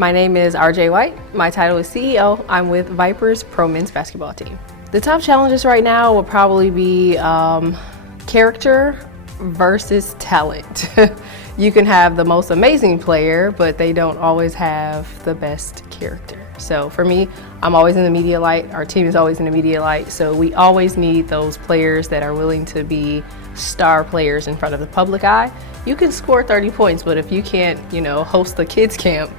My name is RJ White. My title is CEO. I'm with Vipers Pro Men's Basketball Team. The top challenges right now will probably be character versus talent. You can have the most amazing player, but they don't always have the best character. So for me, I'm always in the media light. Our team is always in the media light. So we always need those players that are willing to be star players in front of the public eye. You can score 30 points, but if you can't, host the kids camp,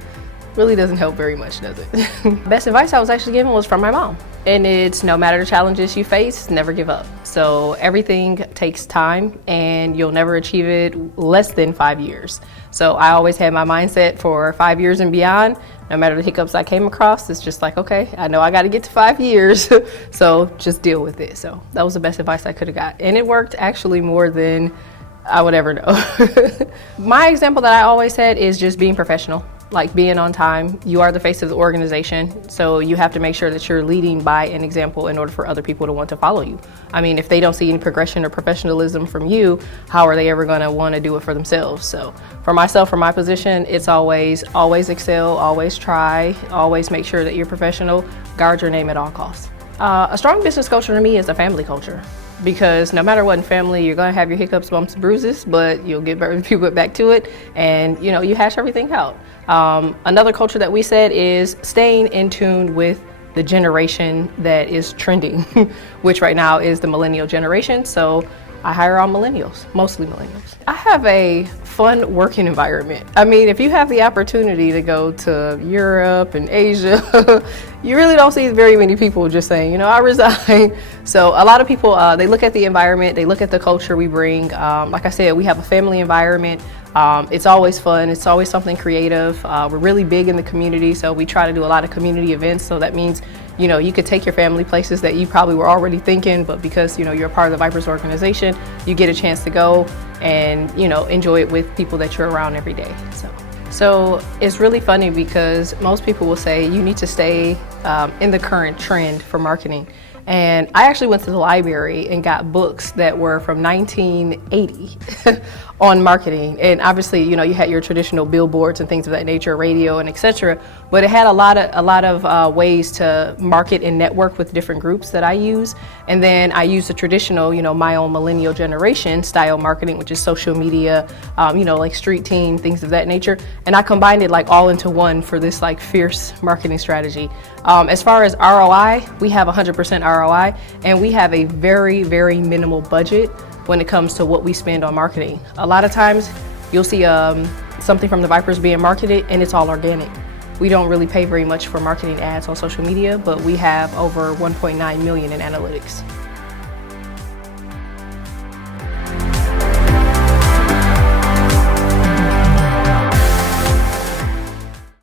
really doesn't help very much, does it? Best advice I was actually given was from my mom. And it's no matter the challenges you face, never give up. So everything takes time and you'll never achieve it less than 5 years. So I always had my mindset for 5 years and beyond. No matter the hiccups I came across, it's just like, okay, I know I got to get to 5 years, so just deal with it. So that was the best advice I could have got. And it worked actually more than I would ever know. My example that I always said is just being professional, like being on time. You are the face of the organization, so you have to make sure that you're leading by an example in order for other people to want to follow you. I mean, if they don't see any progression or professionalism from you, how are they ever going to want to do it for themselves? So for myself, for my position, it's always excel, always try, always make sure that you're professional, guard your name at all costs. A strong business culture to me is a family culture. Because no matter what in family, you're gonna have your hiccups, bumps, bruises, but you'll get back to it, and you hash everything out. Another culture that we said is staying in tune with the generation that is trending, which right now is the millennial generation. So I hire all millennials, mostly millennials. I have a fun working environment. I mean, if you have the opportunity to go to Europe and Asia, you really don't see very many people just saying, I resign. So a lot of people, they look at the environment, they look at the culture we bring. Like I said, we have a family environment. It's always fun. It's always something creative. We're really big in the community, so we try to do a lot of community events. So that means, you could take your family places that you probably were already thinking, but because, you're a part of the Vipers organization, you get a chance to go and, enjoy it with people that you're around every day. So it's really funny because most people will say you need to stay in the current trend for marketing. And I actually went to the library and got books that were from 1980 on marketing. And obviously, you had your traditional billboards and things of that nature, radio and etc. But it had a lot of ways to market and network with different groups that I use. And then I use the traditional, my own millennial generation style marketing, which is social media, like street team, things of that nature. And I combined it like all into one for this like fierce marketing strategy. As far as ROI, we have 100% ROI, and we have a very, very minimal budget when it comes to what we spend on marketing. A lot of times you'll see something from the Vipers being marketed and it's all organic. We don't really pay very much for marketing ads on social media, but we have over 1.9 million in analytics.